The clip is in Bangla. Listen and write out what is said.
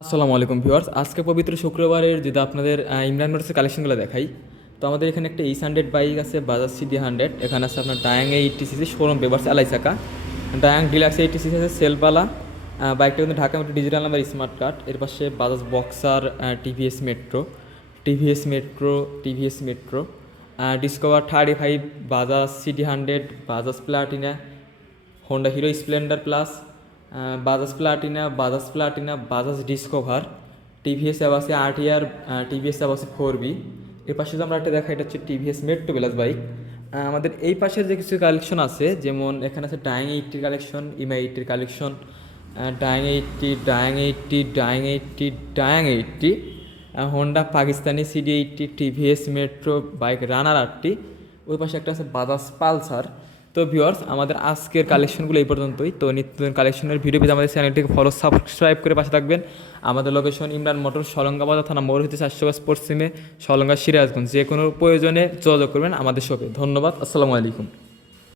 আসসালামু আলাইকুম ভিউয়ার্স, আজকে পবিত্র শুক্রবারের যদি আপনাদের ইমরান মোটরসের কালেকশনগুলো দেখাই। তো আমাদের এখানে একটা এইচ 100 বাইক আছে, বাজাজ CD 100। এখানে আছে আপনার ডায়াং 80cc শোরুম পেপারস এলআই চাকা, ডায়াং ডিলাক্স 80cc আছে সেলপালা। বাইকটা কিন্তু Dhaka Metro digital number smart card. এর পাশে Bajaj Boxer, TVS Metro, Discover 35, Bajaj CD 100, Bajaj Platina, Honda Hero Splendor Plus, Bajaj Platina, Bajaj Discover, TVS Apache RTR, TVS Apache 4B। এর পাশে যদি আমরা একটা দেখা, এটা হচ্ছে টিভিএস মেট্রো প্লাস বাইক। আমাদের এই পাশের যে কিছু কালেকশন আছে, যেমন এখানে আছে ডায়াং 80 কালেকশন, ইমা 80 collection, Dayang 80, Honda Pakistani CD 80, TVS metro bike runner 8টি। ওই পাশে একটা আছে বাজাজ পালসার। তো ভিউয়ার্স, আমাদের আজকের কালেকশনগুলো এই পর্যন্তই। তো নিত্য নতুন কালেকশনের ভিডিও পেতে আমাদের চ্যানেলটিকে ফলো সাবস্ক্রাইব করে পাশে থাকবেন। আমাদের লোকেশন ইমরান মোটর, সলঙ্গাবাজার থানা মোড় হতে 400 গজ পশ্চিমে, সলঙ্গা সিরাজগঞ্জ। যে কোনো প্রয়োজনে যোগাযোগ করবেন আমাদের শপে। ধন্যবাদ, আসসালামু আলাইকুম।